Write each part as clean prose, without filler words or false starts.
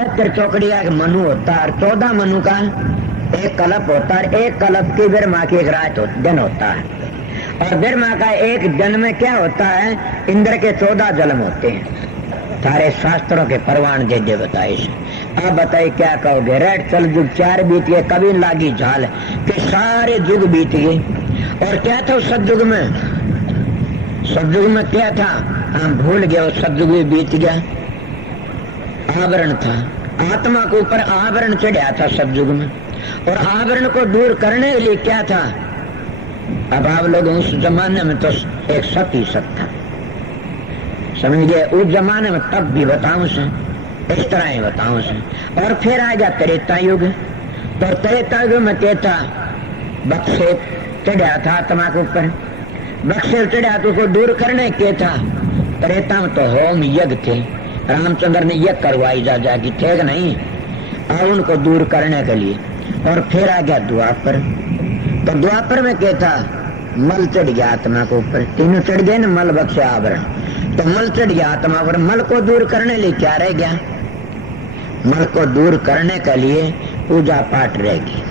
चौकड़िया एक मनु होता है, 14 मनु का एक कलप होता है, एक कलप की बिरमा की एक रात दिन होता है, और बिरमा का एक दिन में क्या होता है, इंद्र के 14 जन्म होते हैं। सारे शास्त्रों के परवान दे दे बताए। अब बताइए क्या कहोगे? रेड चल जुग 4 बीत गए, कभी लागी झाल कि सारे जुग बीत गए। और क्या था सतयुग में? सतयुग में क्या था हम भूल गए, वो सतयुग भी बीत गया। आवरण था, आत्मा के ऊपर आवरण चढ़ा था सतयुग में, और आवरण को दूर करने के लिए क्या था? अब आप लोग उस जमाने में तो एक सत ही सत था, समझ गए? उस जमाने में तब भी बताऊं से इस तरह ही बताऊं से। और फिर आ गया त्रेता युग, तो त्रेता युग में क्या था? बक्से चढ़ा था आत्मा के ऊपर, बक्से चढ़ा तो उसको दूर करने के था। त्रेता में तो होम यज्ञ थे, रामचंद्र ने यज्ञ करवाई जा की, ठीक नहीं, और उनको दूर करने के लिए। और फिर आ गया द्वापर, तो द्वापर में क्या था? मल चढ़ गया आत्मा के ऊपर, तीनों चढ़ गए ना, मल बक्से आवरण, तो मल चढ़ गया आत्मा पर। मल को दूर करने लिए क्या रह गया? मल को दूर करने के लिए पूजा पाठ रहेगी,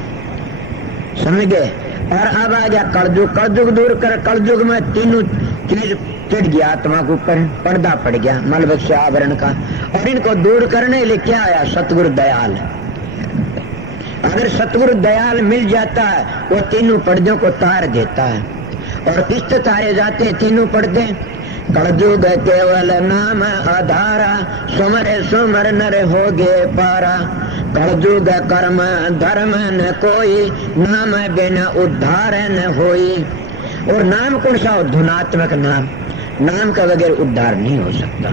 समझ गए? और अब आ गया कलयुग, कलयुग दूर कर, कलयुग में तीनों चीज चढ़ गया आत्मा के ऊपर, पर्दा पड़ गया मल बक्से आवरण का। और इनको दूर करने के लिए क्या आया? सतगुरु दयाल। अगर सतगुरु दयाल मिल जाता है, वो तीनों पर्दों को तार देता है। और किस्त तारे जाते हैं तीनों पर्दे? कलयुग केवल नाम आधारा, सुमरे सुमर नर होगे पारा। कलयुग कर्म धर्म न कोई, नाम बिना उद्धार न होई। और नाम कौन सा? धुनात्मक नाम, नाम का बगैर उद्धार नहीं हो सकता।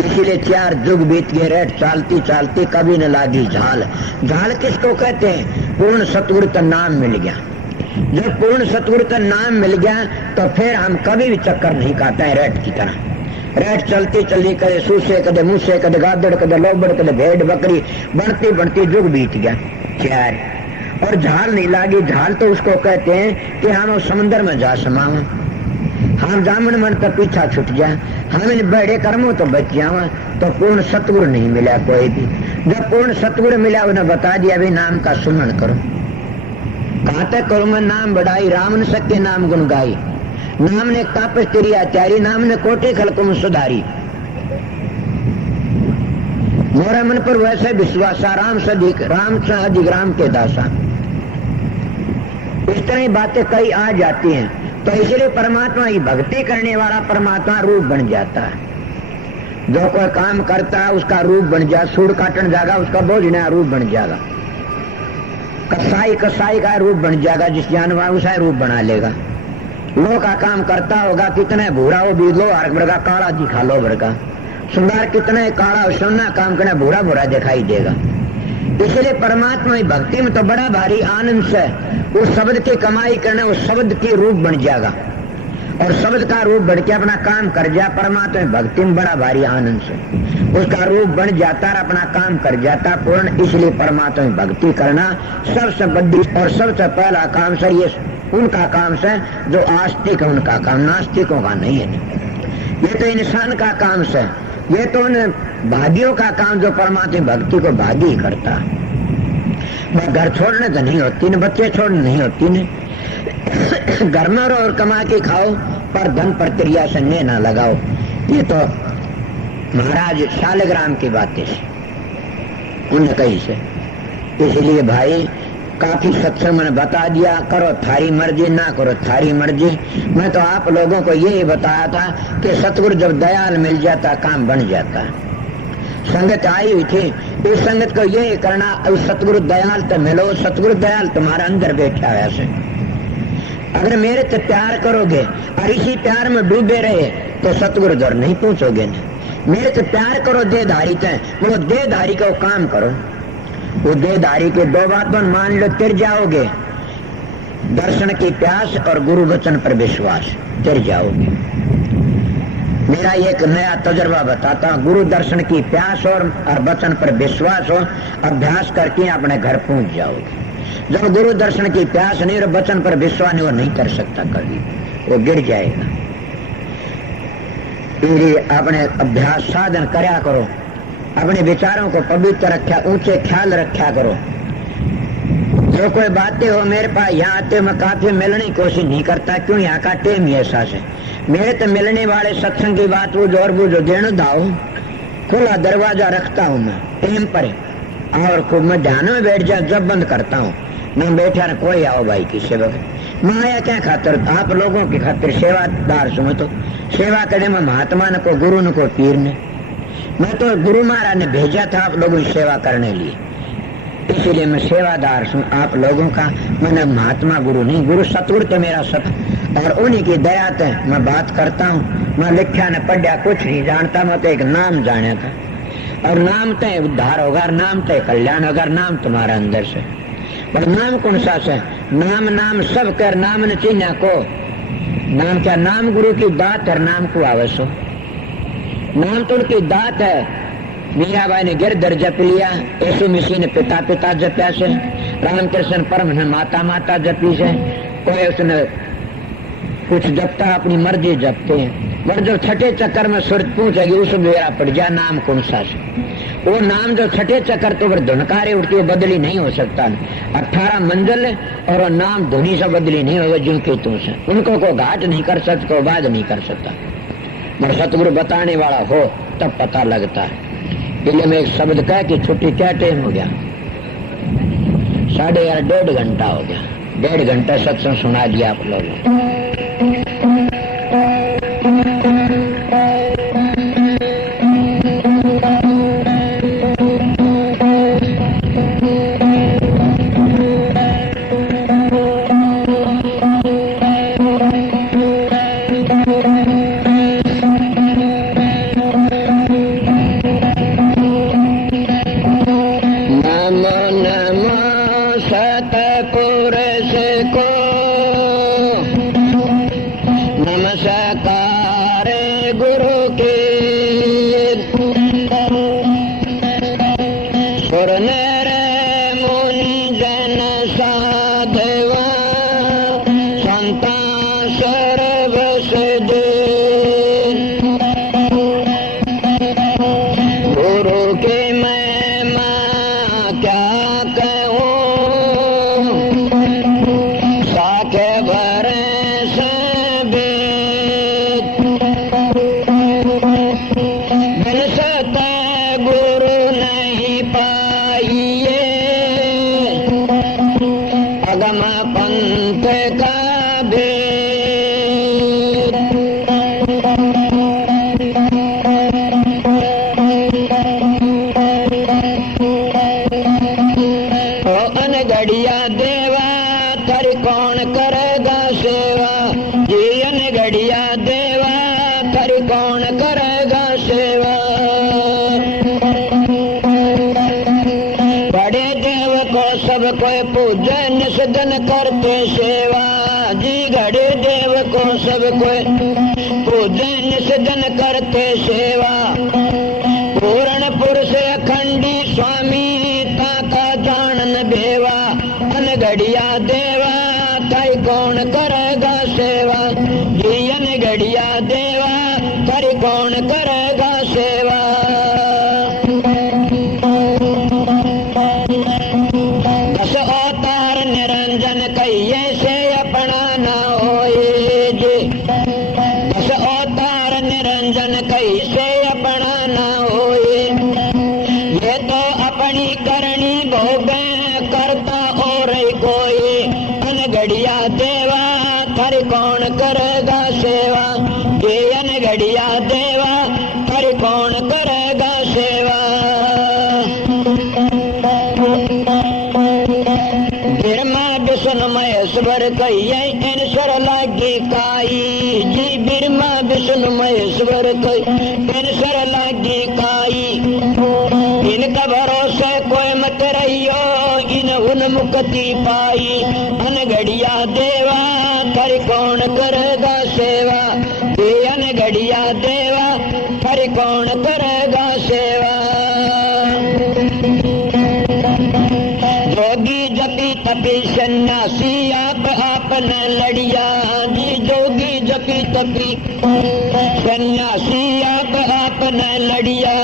इसीलिए 4 युग बीत गए, रेट चालती चालती कभी न लागी झाल। झाल किसको कहते हैं? पूर्ण सतगुरु का नाम मिल गया। जब पूर्ण सतगुरु का नाम मिल गया तो फिर हम कभी भी चक्कर नहीं काटते हैं रेट की तरह। रेट चलती चली, कदे सूसे, कदे मूसे, कदे गादड़, कदे लोबड़, कदे भेड़ बकरी, बढ़ती बढ़ती युग बीत गया 4। और झाल नहीं लागी। झाल तो उसको कहते हैं कि हम उस समुद्र में जा समाओ, हम जामन मन का पीछा छूट जाए, हम इन बड़े कर्मों तो बच जावा। तो पूर्ण सतगुरु नहीं मिला कोई भी। जब पूर्ण सतगुरु मिला, उन्हें बता दिया भी नाम का सुमरण करो। कहाँ तक करूं मैं नाम बढ़ाई, राम ने सत्य नाम गुण गाई। नाम ने तापस क्रिया त्यारी, नाम ने कोटि खलकुम सुधारी। मोरा मन पर वैसे विश्वासा, राम से अधिक राम के दासा। इस तरह बातें कई आ जाती हैं। तो इसलिए परमात्मा की भक्ति करने वाला परमात्मा रूप बन जाता है। जो कोई काम करता है उसका रूप बन जाए, सूर काटन जाएगा उसका बोझ नया रूप बन जाएगा। कसाई का रूप बन जाएगा, जिस जानवर उसा रूप बना लेगा। लो का काम करता होगा, कितने भूरा वो बीज लो हर वर्गा काला दिखा लो वर्गा। सुंदर कितने काला सोना काम करना भूरा भूरा दिखाई देगा। इसलिए परमात्मा की भक्ति में तो बड़ा भारी आनंद से उस शब्द की कमाई करना, उस शब्द की रूप बन जाएगा और शब्द का रूप बढ़ के अपना काम कर जाए। परमात्मा की भक्ति में बड़ा भारी आनंद से उसका रूप बन जाता है, अपना काम कर जाता पूर्ण। इसलिए परमात्मा की भक्ति करना सबसे बड़ी और सबसे पहला काम से ये उनका काम से जो आस्तिक है, उनका काम, नास्तिकों का नहीं है। ये तो इंसान का काम से, ये तो उन भागियों का काम जो परमात्मा भक्ति को भागी करता है। घर छोड़ने तो नहीं होती न, बच्चे छोड़ने नहीं होती न। घर में रहो और कमा के खाओ, पर धन प्रक्रिया से ने ना लगाओ। ये तो महाराज शालिग्राम की बातें उन्हें कही से। इसलिए भाई काफी सत्संग मैंने बता दिया, करो थारी मर्जी, ना करो थारी मर्जी। मैं तो आप लोगों को यही बताया था कि सतगुरु जब दयाल मिल जाता काम बन जाता। संगत आई हुई थी, इस संगत को यही करना, सतगुरु दयाल तो मिलो, सतगुरु दयाल तुम्हारा अंदर बैठा है। ऐसे अगर मेरे से प्यार करोगे और इसी प्यार में डूबे रहे तो सतगुरु दर नहीं पहुंचोगे न। मेरे से प्यार करो देहधारी से, वो देहधारी का काम करो। वो देहधारी के 2 बातों मान लो, तिर जाओगे। दर्शन की प्यास और गुरु वचन पर विश्वास, तिर जाओगे। मेरा एक नया तजर्बा बताता हूँ। गुरु दर्शन की प्यास और वचन पर विश्वास हो, अभ्यास करके अपने घर पहुंच जाओगे। जब गुरु दर्शन की प्यास नहीं और वचन पर विश्वास नहीं, वो नहीं कर सकता, कभी वो गिर जाएगा। इसलिए अपने अभ्यास साधन करया करो। अपने विचारों को पवित्र रखा, ऊंचे ख्याल रखा करो। जो कोई बातें हो मेरे पास यहाँ आते मैं काफी मिलने की कोशिश नहीं करता, क्यों यहाँ का टेम ही ऐसा है। मेरे तो मिलने वाले सत्संग की बात वो और वो जो देना दाओ, खुला दरवाजा रखता हूँ मैं टेम पर, और खूब मैं ध्यान में बैठ जा, जब बंद करता हूँ मैं बैठा न कोई आओ भाई की सेवा। मैं आया क्या खातर, आप लोगों की खातिर सेवादार हूँ। मैं तो सेवा करने में महात्मा न को, गुरु न को, पीर ने, मैं तो गुरु महाराज ने भेजा था आप लोगों की सेवा करने लिए, इसीलिए मैं सेवादार हूँ आप लोगों का। मैंने महात्मा गुरु नहीं, गुरु सतगुरु तो मेरा सत, और उन्हीं की दया से मैं बात करता हूँ। मैं लिखा न पढ़ा कुछ नहीं जानता, मैं तो एक नाम जाना था, और नाम तो उद्धार होगा, नाम तो कल्याण होगा, नाम तुम्हारा अंदर से। पर नाम कौन सा है? नाम नाम सब कर, नाम न चिन्ह को नाम क्या, नाम गुरु की दात है, नाम को आवश्यक, नाम तो उनकी दात है। मीराबाई ने गिरधर जप लिया, यीशु मसीह ने पिता पिता जपया से, रामकृष्ण परम ने माता माता जपी से, कोई उसने कुछ जपता अपनी मर्जी जपते हैं। पर जो छठे चक्कर में सुरत पूछेगी उस मेरा पड़ जा नाम कौन सा है, वो नाम जो छठे चक्कर तो धुनकारे उठती है, बदली नहीं हो सकता। 18 मंजिल और नाम धुनी से बदली नहीं होगा, जो कि तू से उनको को घाट नहीं कर सकता, को बाध नहीं कर सकता। मगर सतगुरु बताने वाला हो तब पता लगता है। इसलिए मैं एक शब्द कह कि छुट्टी क्या टाइम हो गया, 11:30 1.5 घंटा हो गया, 1.5 घंटा सत्संग सुना दिया आप लोगों। करते सेवा जी घड़े देव को सब कोई पूजन निषेधन करते सेवा। पूर्ण पुरुष अखंडी स्वामी ताका जानन भेवा, अनगढ़िया देवा ताई कौन करेगा सेवा जी, अनगढ़िया देवा ताई कौन करेगा सेवा। महेश्वर कहिए ईश्वर लागी काई जी, बिरमा विष्णु महेश्वर ईश्वर लागी काई। इनका भरोसे कोई मत रहियो, इन उन मुक्ति पाई। अनगढ़िया देवा कर कौन करेगा सेवा, ये अनगढ़िया देवा कर कौन करेगा सेवा। जोगी जपी तपी सन्यासी आप न लड़िया जी, जोगी जपी तपी सन्यासी आप न लड़िया।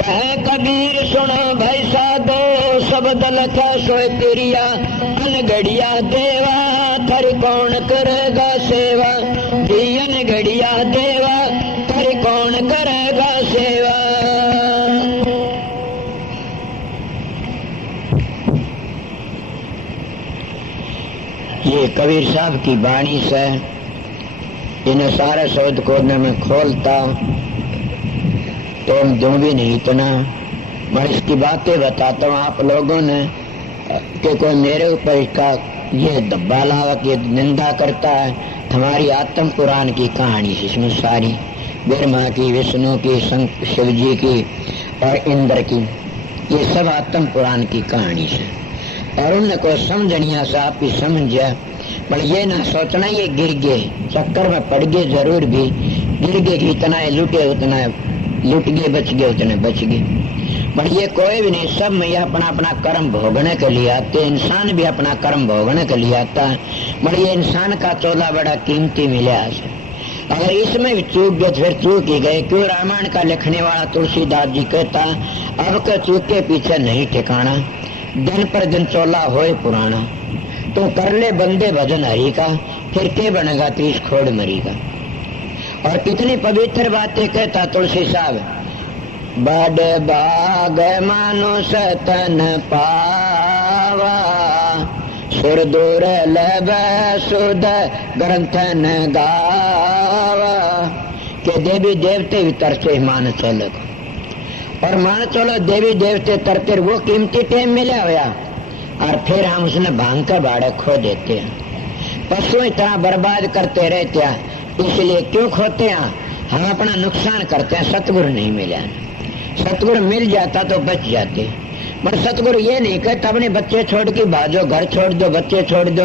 कहे कबीर सुनो भाई साधो शब्द लखा सोए तिरिया अनगढ़िया देवा थर कौन करेगा सेवा भी अनगढ़िया देवा थर कौन करेगा सेवा। ये कबीर साहब की वाणी से इन सारे शब्द को मैं खोलता तो दूं भी नहीं इतना। मैं इसकी बातें बताता हूँ आप लोगों ने कि कोई मेरे ऊपर इसका ये दब्बा लावा की निंदा करता है। हमारी आत्म पुराण की कहानी इसमें सारी ब्रह्मा की, विष्णु की, शिव जी की और इंद्र की, ये सब आत्म पुराण की कहानी है। और उनने कोई समझनिया से आप ही समझ जाए, पर ये ना सोचना ये गिर गए, चक्कर में पड़ गए, जरूर भी गिर गए कि इतना है लूटे उतना लूट गए, बच गए उतने बच गए। पर ये कोई भी नहीं, सब में अपना अपना कर्म भोगने के लिए आते। इंसान भी अपना कर्म भोगने के लिए आता है। पर ये इंसान का चोला बड़ा कीमती मिला है। अगर इसमें भी चूक गए फिर चूक ही गए। क्यों रामायण का लिखने वाला तुलसीदास जी कहता, अब के चूक के पीछे नहीं ठिकाना, दिन पर दिन चोला होए पुराना। तो कर ले बंदे भजन हरि का, फिर के बनेगा 30 खोड़ मरीगा। और कितनी पवित्र बातें कहता तुलसी साहब, बड़ बाग मानो सतन पावा, सुर दूर लब सुध ग्रंथन गावा। के देवी देवते भी तरसे मान चलो, और मान चलो देवी देवते तरते वो कीमती टेम मिला हुआ, और फिर हम उसने भांग का बाड़े खो देते हैं। पशु इतना बर्बाद करते रहते हैं, इसलिए क्यों खोते हैं? हम अपना नुकसान करते हैं। सतगुरु नहीं मिला, सतगुरु मिल जाता तो बच जाते। पर सतगुरु ये नहीं कहता अपने बच्चे छोड़ के भाजो, घर छोड़ दो, बच्चे छोड़ दो।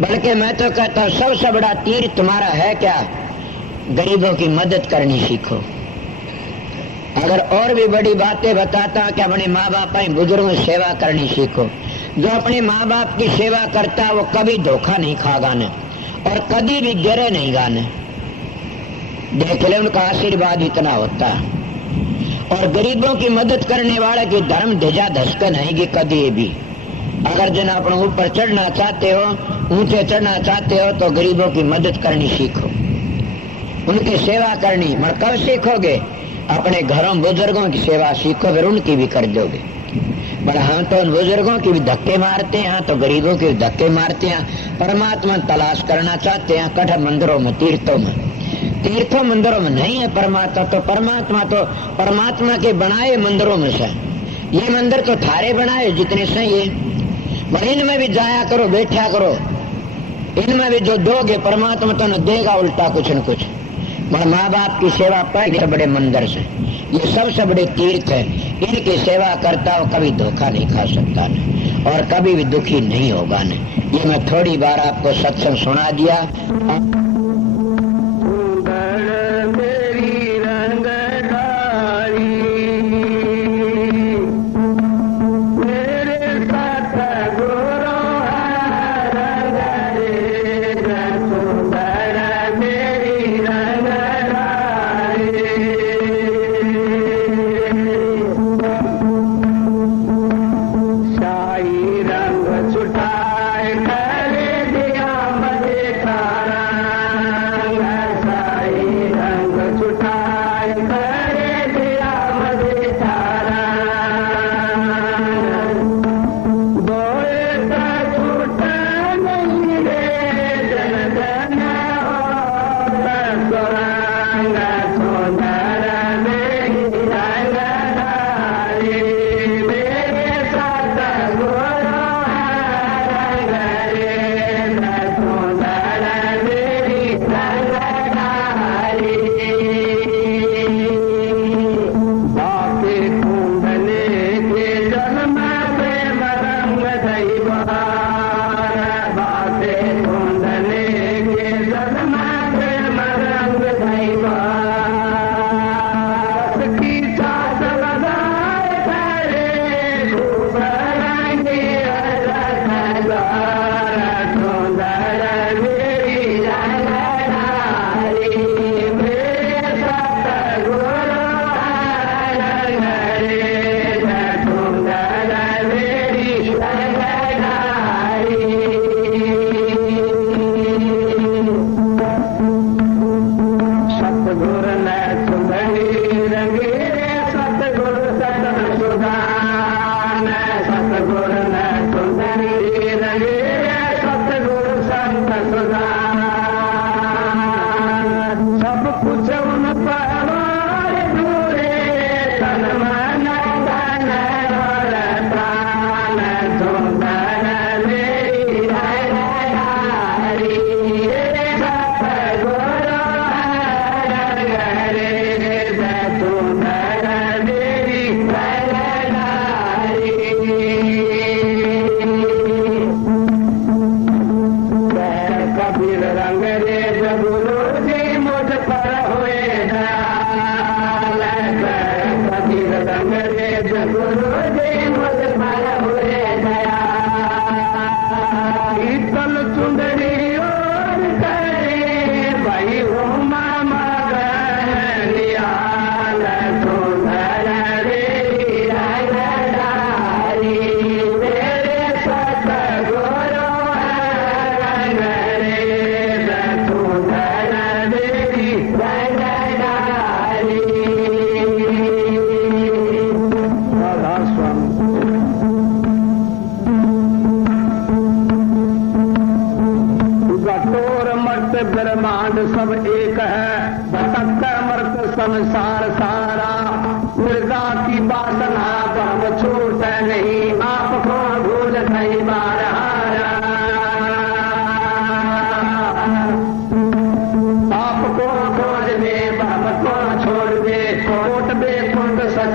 बल्कि मैं तो कहता सबसे बड़ा तीर तुम्हारा है क्या? गरीबों की मदद करनी सीखो। अगर और भी बड़ी बातें बताता कि अपने माँ बाप की बुजुर्गों की सेवा करनी सीखो। जो अपने माँ बाप की सेवा करता वो कभी धोखा नहीं खागा ने, और कभी भी गिरे नहीं गाने। देख ले उनका आशीर्वाद इतना होता है। और गरीबों की मदद करने वाले की धर्म ध्वजा धसक नहीं कभी भी। अगर जन अपने ऊपर चढ़ना चाहते हो, ऊंचे चढ़ना चाहते हो, तो गरीबों की मदद करनी सीखो, उनकी सेवा करनी। मगर कब सीखोगे? अपने घरों बुजुर्गों की सेवा सीखो, फिर उनकी भी कर दोगे। पर हम तो उन बुजुर्गों की भी धक्के मारते हैं, तो गरीबों की भी धक्के मारते हैं। परमात्मा तलाश करना चाहते हैं कठ मंदिरों में, तीर्थों मंदिरों में नहीं है परमात्मा। तो परमात्मा के बनाए मंदिरों में से। ये मंदिर तो थारे बनाए जितने से ये, पर इनमें भी जाया करो, बैठा करो। इनमें भी जो दोगे परमात्मा तो न देगा उल्टा कुछ न कुछ। मगर माँ बाप की सेवा पर बड़े मंदिर से, ये सबसे बड़े तीर्थ है। इनकी सेवा करता हो कभी धोखा नहीं खा सकता न, और कभी भी दुखी नहीं होगा न। ये मैं थोड़ी बार आपको सत्संग सुना दिया।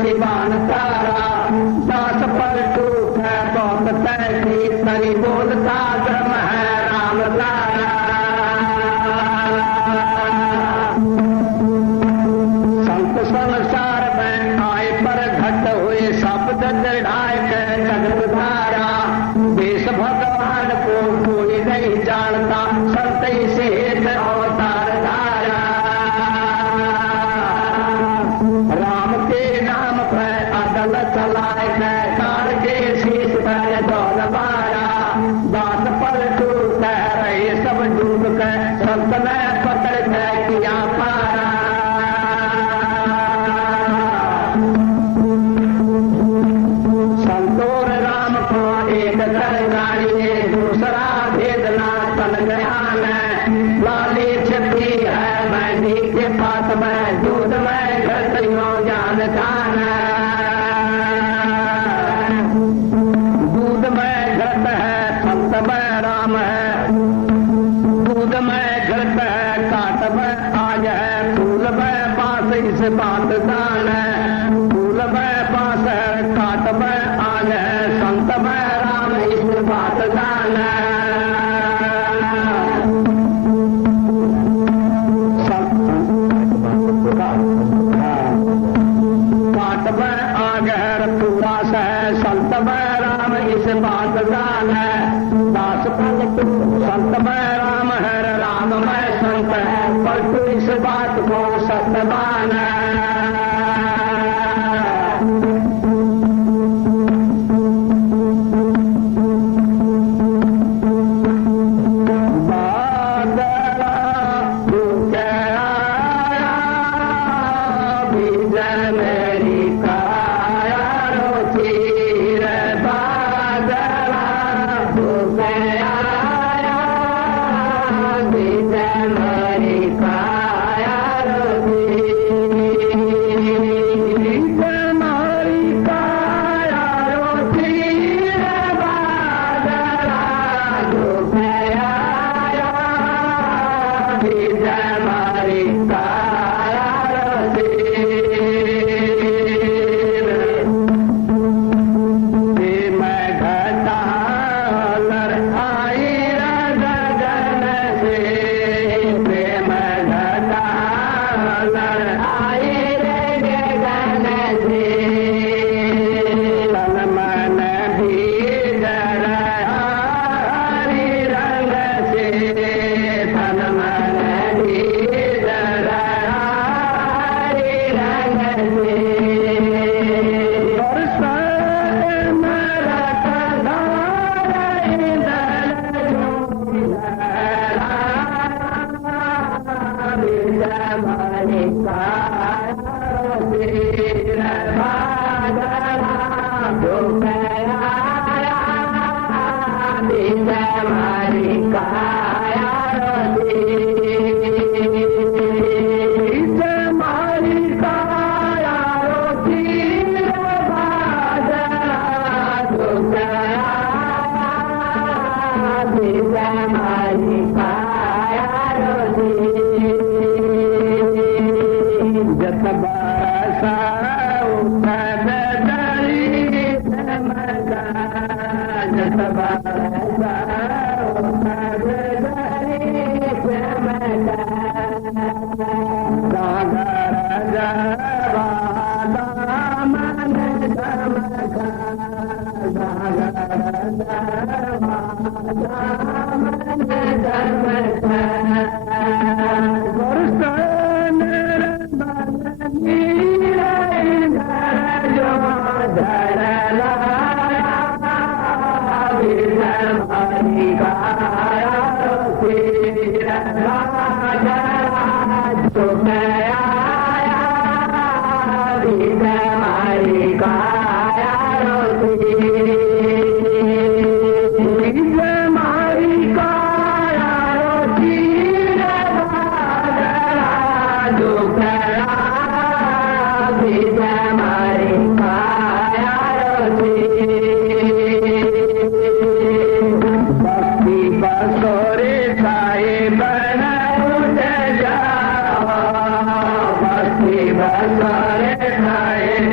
शिवान तारा दास पर टूट है बहुत तैसी तरी बोलता ब्रह्म है राम तारा संत संसार में आए पर घट हुए शब्द दृढ़ाए के जगत धारा देश भगवान को कोई नहीं जानता संत से अवतार धारा राम के नाम पर अदल चलाए गए काल के शीश पर दौड़ मारा बात पर टूट रहे सब डूब के संत ने पकड़ के किया पारा संतोर राम को एक गाड़ी दूसरा भेदना तन ज्ञान लाली छपी है मैं के पास में दूध में घटियों जान खान दूध में घट है संत में राम है दूध में घट है काट में आज है फूल में पास इस बात दान है फूल में पास है काट में आज है संत में राम इस बात दान है काट में आग है पूरा है संत में राम इस बात दान है दास पलटू संत में राम है राम में संत है पलटू इस बात को सत्यवान है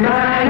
Bye.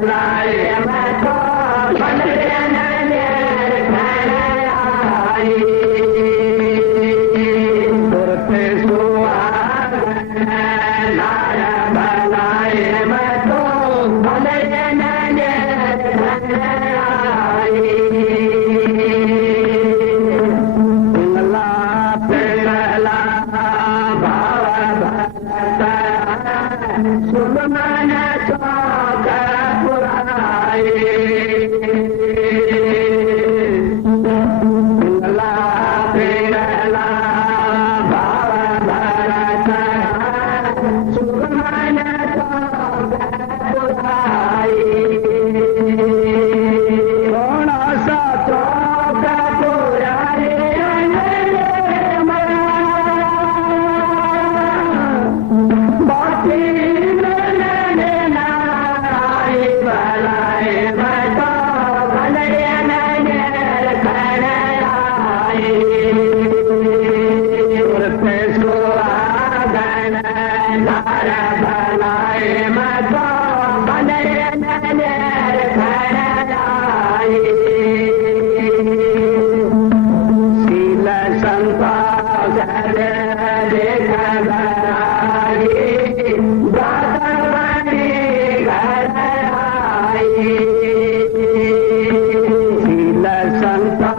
भलाए मैं तो बंदे नजर खड़ाई सुरते सुहागन लाया भलाए मैं तो बंदे नजर खड़ाई पिंगला पिंगला भाव भरता सुमन चौक पुराए पिंगला पिंगला भाव भरता सुमन चौक पुराए कौन सा चौक पुराए बाकी संता